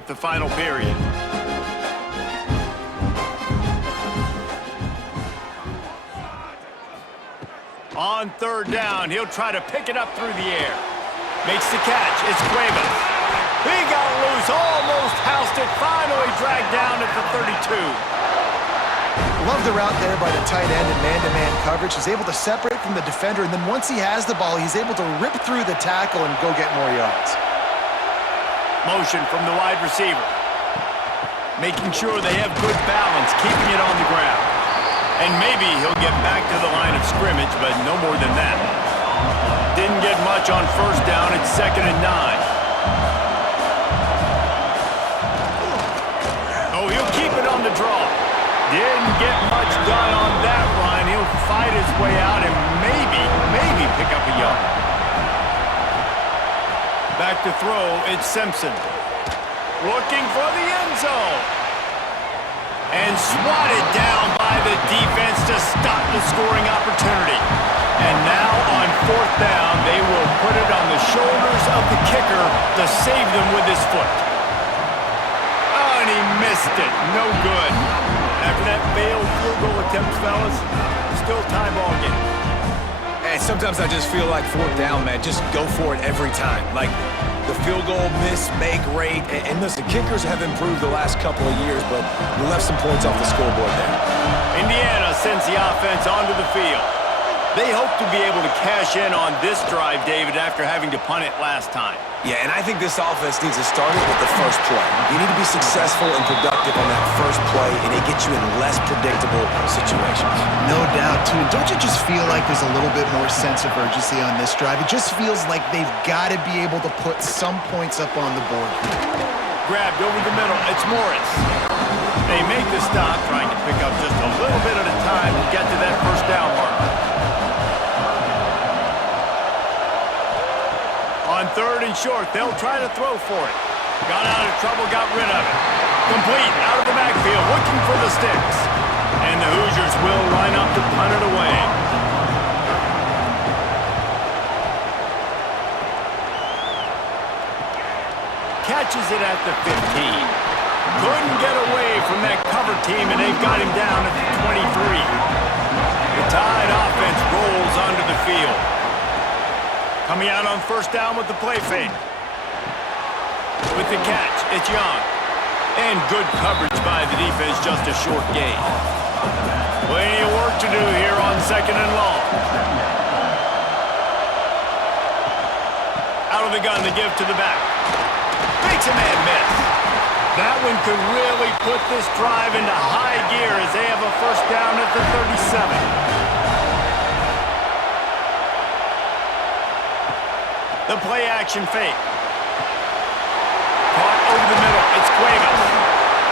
start the final period. On third down, he'll try to pick it up through the air. Makes the catch. It's Cuevas. He got loose, almost housed it, finally dragged down at the 32. Love the route there by the tight end in man-to-man coverage. He's able to separate from the defender, and then once he has the ball, he's able to rip through the tackle and go get more yards. Motion from the wide receiver. Making sure they have good balance, keeping it on the ground. And maybe he'll get back to the line of scrimmage, but no more than that. Didn't get much on first down. It's 2nd and 9. Oh, he'll keep it on the draw. Didn't get much done on that run. He'll fight his way out and maybe pick up a yard. Back to throw, it's Simpson. Looking for the end zone. And swatted down by the defense to stop the scoring opportunity. And now on 4th down, they will put it on the shoulders of the kicker to save them with his foot. Oh, and he missed it. No good. After that failed field goal attempt, fellas, still tie ball game. And sometimes I just feel like 4th down, man, just go for it every time. Like, the field goal miss, make rate, and listen, kickers have improved the last couple of years, but we left some points off the scoreboard there. Indiana sends the offense onto the field. They hope to be able to cash in on this drive, David, after having to punt it last time. Yeah, and I think this offense needs to start it with the first play. You need to be successful and productive on that first play, and it gets you in less predictable situations. No doubt, too. Don't you just feel like there's a little bit more sense of urgency on this drive? It just feels like they've got to be able to put some points up on the board here. Grabbed over the middle. It's Morris. They make the stop, trying to pick up just a little bit at a time to get to that first down marker. On 3rd and short, they'll try to throw for it. Got out of trouble, got rid of it. Complete, out of the backfield, looking for the sticks. And the Hoosiers will line up to punt it away. Catches it at the 15. Couldn't get away from that cover team, and they've got him down at the 23. The Tide offense rolls onto the field. Coming out on 1st down with the play fake. With the catch, it's Young. And good coverage by the defense, just a short gain. Plenty of work to do here on 2nd and long. Out of the gun to give to the back. Makes a man miss. That one could really put this drive into high gear as they have a 1st down at the 37. The play-action fake. Caught over the middle. It's Cuevas.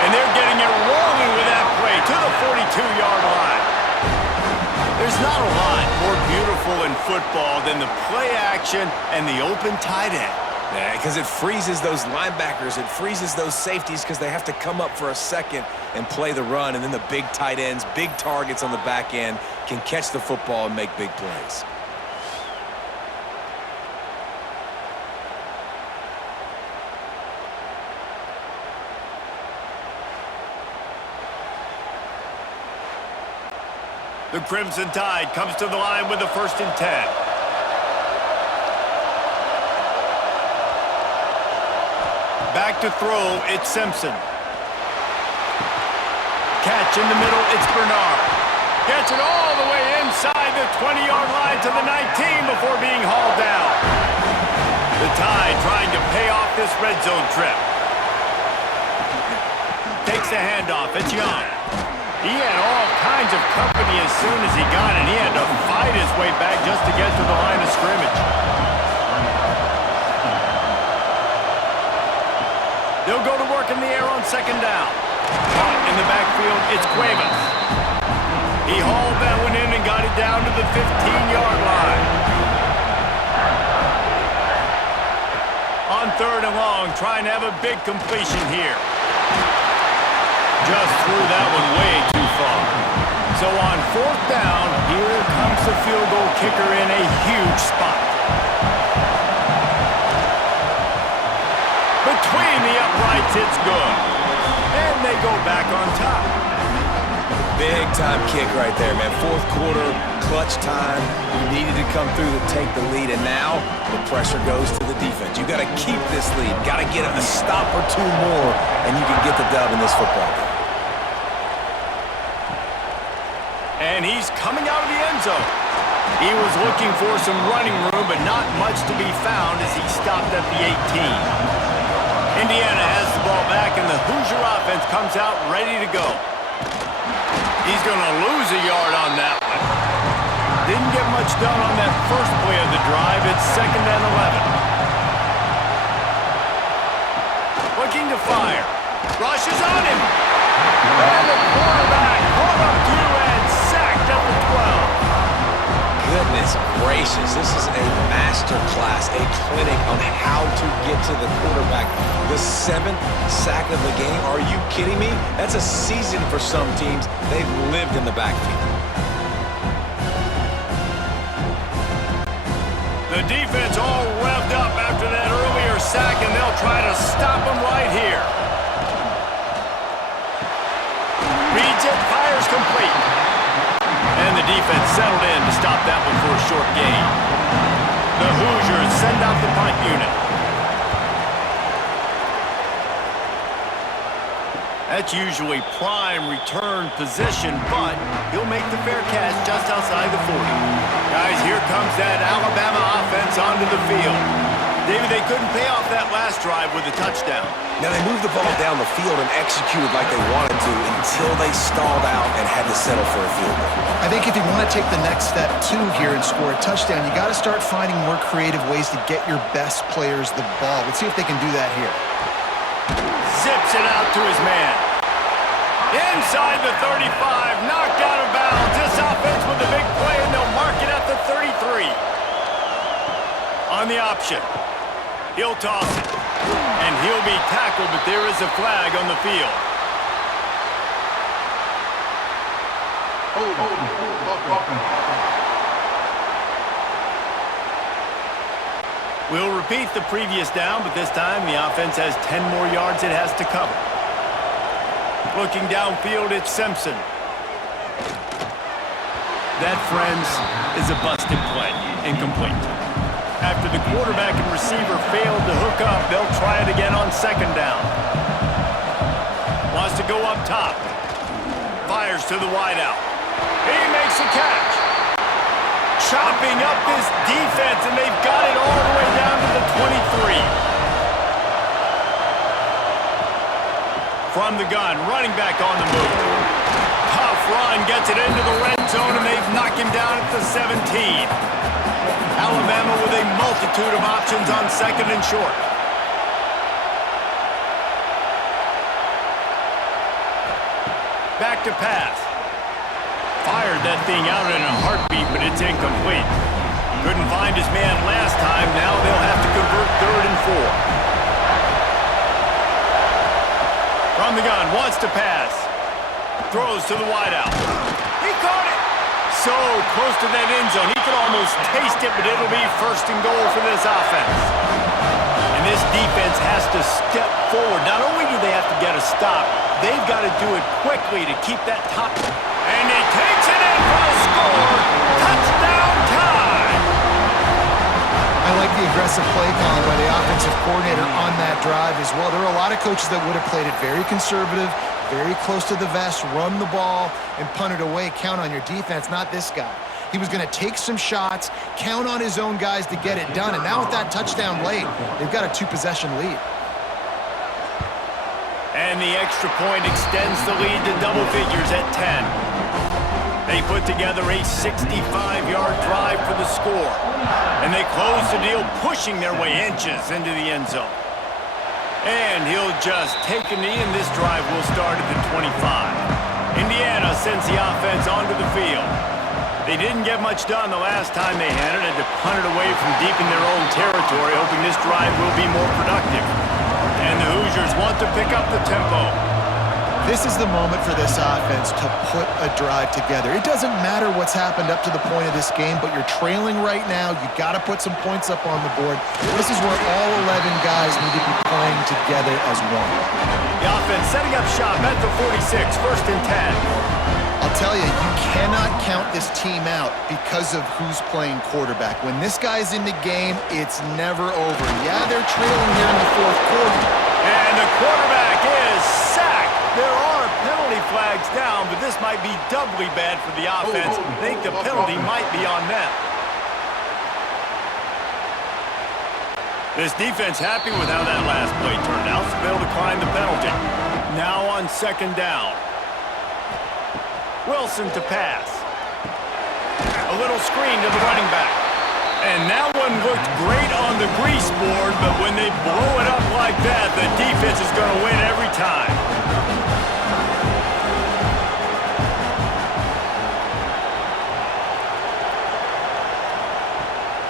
And they're getting it rolling with that play to the 42-yard line. There's not a lot more beautiful in football than the play-action and the open tight end. Yeah, because it freezes those linebackers. It freezes those safeties because they have to come up for a second and play the run. And then the big tight ends, big targets on the back end can catch the football and make big plays. The Crimson Tide comes to the line with the 1st and 10. Back to throw, it's Simpson. Catch in the middle, it's Bernard. Gets it all the way inside the 20-yard line to the 19 before being hauled down. The Tide trying to pay off this red zone trip. Takes the handoff, it's Young. He had all kinds of company as soon as he got it. He had to fight his way back just to get to the line of scrimmage. They'll go to work in the air on 2nd down. Caught in the backfield, it's Cuevas. He hauled that one in and got it down to the 15-yard line. On 3rd and long, trying to have a big completion here. Just threw that one way too far. So on 4th down, here comes the field goal kicker in a huge spot. Between the uprights, it's good. And they go back on top. Big time kick right there, man. Fourth quarter, clutch time. You needed to come through to take the lead, and now the pressure goes to the defense. You got to keep this lead. Got to get a stop or two more, and you can get the dub in this football game. And he's coming out of the end zone. He was looking for some running room, but not much to be found as he stopped at the 18. Indiana has the ball back, and the Hoosier offense comes out ready to go. He's going to lose a yard on that one. Didn't get much done on that first play of the drive. It's 2nd and 11. Looking to fire. Rushes on him. And the quarterback caught up to and sacked at the 12. Goodness gracious, this is a master class, a clinic on how to get to the quarterback. The 7th sack of the game, are you kidding me? That's a season for some teams. They've lived in the backfield. The defense all revved up after that earlier sack, and they'll try to stop him right here. Reads it, fires complete. And the defense settled in to stop that one for a short gain. The Hoosiers send out the punt unit. That's usually prime return position, but he'll make the fair catch just outside the 40. Guys, here comes that Alabama offense onto the field. David, they couldn't pay off that last drive with a touchdown. Now, they moved the ball down the field and executed like they wanted to until they stalled out and had to settle for a field goal. I think if you want to take the next step, too, here and score a touchdown, you got to start finding more creative ways to get your best players the ball. Let's see if they can do that here. Zips it out to his man. Inside the 35, knocked out of bounds. This offense with a big play, and they'll mark it at the 33. On the option. He'll toss it, and he'll be tackled, but there is a flag on the field. We'll repeat the previous down, but this time the offense has 10 more yards it has to cover. Looking downfield, it's Simpson. That, friends, is a busted play. Incomplete. After the quarterback and receiver failed to hook up, they'll try it again on 2nd down. Wants to go up top. Fires to the wideout. He makes a catch. Chopping up this defense, and they've got it all the way down to the 23. From the gun, running back on the move. Tough run, gets it into the red zone, and they've knocked him down at the 17. Alabama with a multitude of options on 2nd and short. Back to pass. Fired that thing out in a heartbeat, but it's incomplete. Couldn't find his man last time. Now they'll have to convert 3rd and 4. From the gun, wants to pass. Throws to the wideout. He caught it. So close to that end zone. He could almost taste it, but it'll be 1st and goal for this offense. And this defense has to step forward. Not only do they have to get a stop, they've got to do it quickly to keep that top. And he takes it in for a score. Touchdown time! I like the aggressive play calling by the offensive coordinator on that drive as well. There are a lot of coaches that would have played it very conservative, very close to the vest, run the ball, and punt it away. Count on your defense, not this guy. He was going to take some shots, count on his own guys to get it done, and now with that touchdown late, they've got a 2-possession lead. And the extra point extends the lead to double figures at 10. They put together a 65-yard drive for the score, and they close the deal, pushing their way inches into the end zone. And he'll just take a knee, and this drive will start at the 25. Indiana sends the offense onto the field. They didn't get much done the last time they had it, and to punt it away from deep in their own territory, hoping this drive will be more productive. And the Hoosiers want to pick up the tempo. This is the moment for this offense to put a drive together. It doesn't matter what's happened up to the point of this game, but you're trailing right now. You got to put some points up on the board. This is where all 11 guys need to be playing together as one. The offense setting up shop at the 46, 1st and 10. I'll tell you, you cannot count this team out because of who's playing quarterback. When this guy's in the game, it's never over. Yeah, they're trailing here in the 4th quarter. And the quarterback is sacked. There are penalty flags down, but this might be doubly bad for the offense. I think the penalty might be on them. This defense happy with how that last play turned out, so they'll decline the penalty. Now on 2nd down. Wilson to pass. A little screen to the running back. And that one looked great on the grease board, but when they blow it up like that, the defense is going to win every time.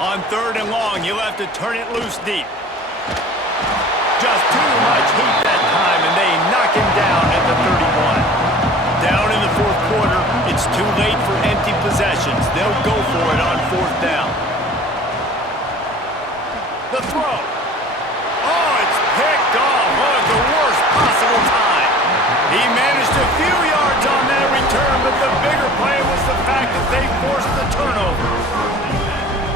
On 3rd and long, you'll have to turn it loose deep. Just too much heat that time, and they knock him down at the 31. Down in the 4th quarter, it's too late for empty possessions. They'll go for it on 4th down. The throw. Oh, it's picked off at the worst possible time. He managed a few yards on that return, but the bigger play was the fact that they forced the turnover.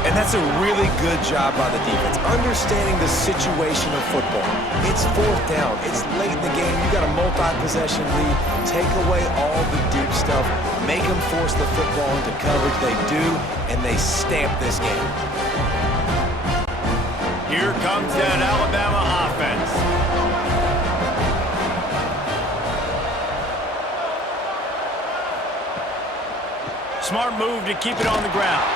And that's a really good job by the defense, understanding the situation of football. It's 4th down. It's late in the game. You got a multi-possession lead. Take away all the deep stuff. Make them force the football into coverage. They do, and they stamp this game. Here comes that Alabama offense. Smart move to keep it on the ground.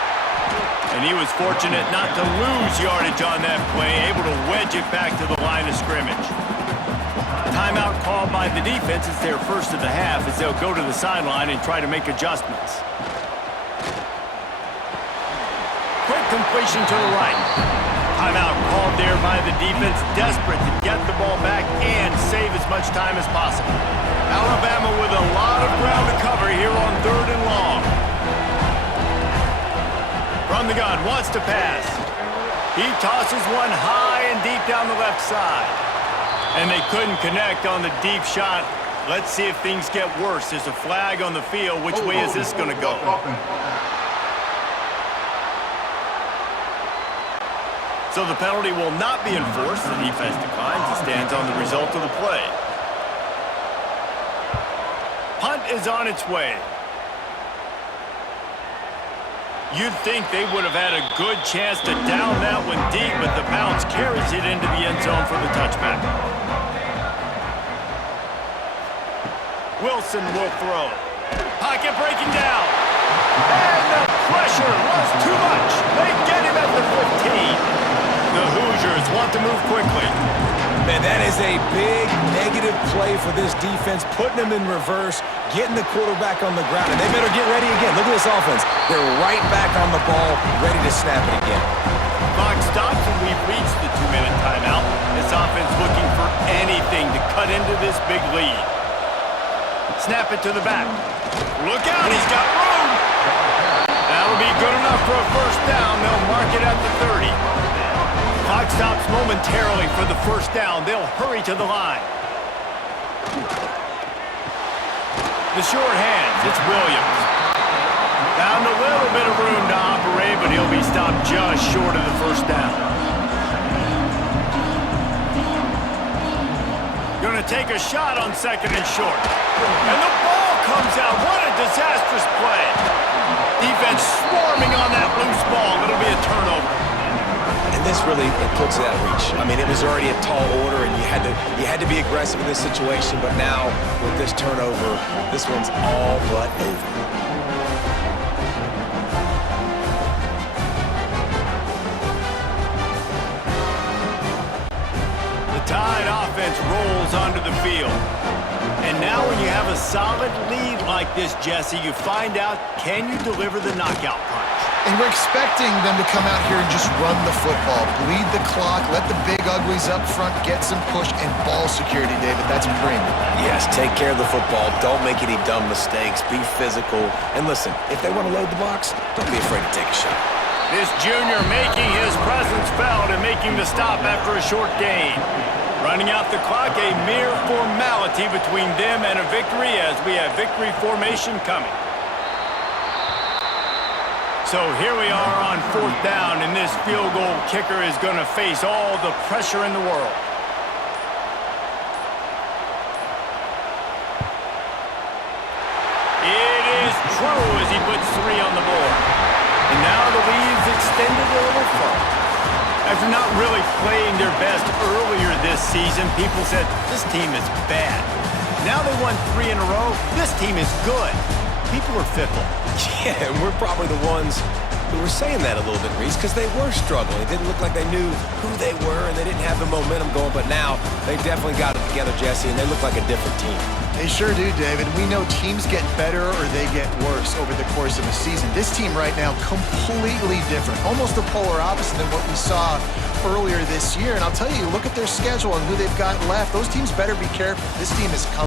And he was fortunate not to lose yardage on that play, able to wedge it back to the line of scrimmage. Timeout called by the defense. It's their first of the half as they'll go to the sideline and try to make adjustments. Quick completion to the right. Timeout called there by the defense, desperate to get the ball back and save as much time as possible. Alabama with a lot of ground to cover here on 3rd and long. From the gun, wants to pass. He tosses one high and deep down the left side. And they couldn't connect on the deep shot. Let's see if things get worse. There's a flag on the field. Which way is this going to go? So the penalty will not be enforced. The defense declines and stands on the result of the play. Punt is on its way. You'd think they would have had a good chance to down that one deep, but the bounce carries it into the end zone for the touchback. Wilson will throw. Pocket breaking down. And the pressure was too much. They get him at the 15. The Hoosiers want to move quickly. Man, that is a big negative play for this defense, putting them in reverse, getting the quarterback on the ground, and they better get ready again. Look at this offense. They're right back on the ball, ready to snap it again. Clock stops, and we've reached the 2-minute timeout. This offense looking for anything to cut into this big lead. Snap it to the back. Look out, he's got room. That'll be good enough for a 1st down. They'll mark it at the 30. Clock stops momentarily for the 1st down. They'll hurry to the line. The short hands, it's Williams. Found a little bit of room to operate, but he'll be stopped just short of the 1st down. Gonna take a shot on 2nd and short. And the ball comes out. What a disastrous play. Defense swarming on that loose ball. It'll be a turnover. And this really puts it at reach. I mean, it was already a tall order, and you had to be aggressive in this situation. But now, with this turnover, this one's all but over. The Tide offense rolls onto the field. And now when you have a solid lead like this, Jesse, you find out, can you deliver the knockout punch? And we're expecting them to come out here and just run the football, bleed the clock, let the big uglies up front get some push and ball security, David. That's a premium. Yes, take care of the football. Don't make any dumb mistakes. Be physical. And listen, if they want to load the box, don't be afraid to take a shot. This junior making his presence felt and making the stop after a short gain. Running out the clock, a mere formality between them and a victory as we have victory formation coming. So here we are on 4th down, and this field goal kicker is going to face all the pressure in the world. It is true as he puts 3 on the board. And now the lead's extended a little further. After not really playing their best earlier this season, people said, this team is bad. Now they won 3 in a row. This team is good. People are fickle. Yeah, and we're probably the ones who were saying that a little bit, Reese, because they were struggling. It didn't look like they knew who they were, and they didn't have the momentum going. But now they definitely got it together, Jesse, and they look like a different team. They sure do, David. We know teams get better or they get worse over the course of a season. This team right now, completely different. Almost the polar opposite than what we saw earlier this year. And I'll tell you, look at their schedule and who they've got left. Those teams better be careful. This team is coming.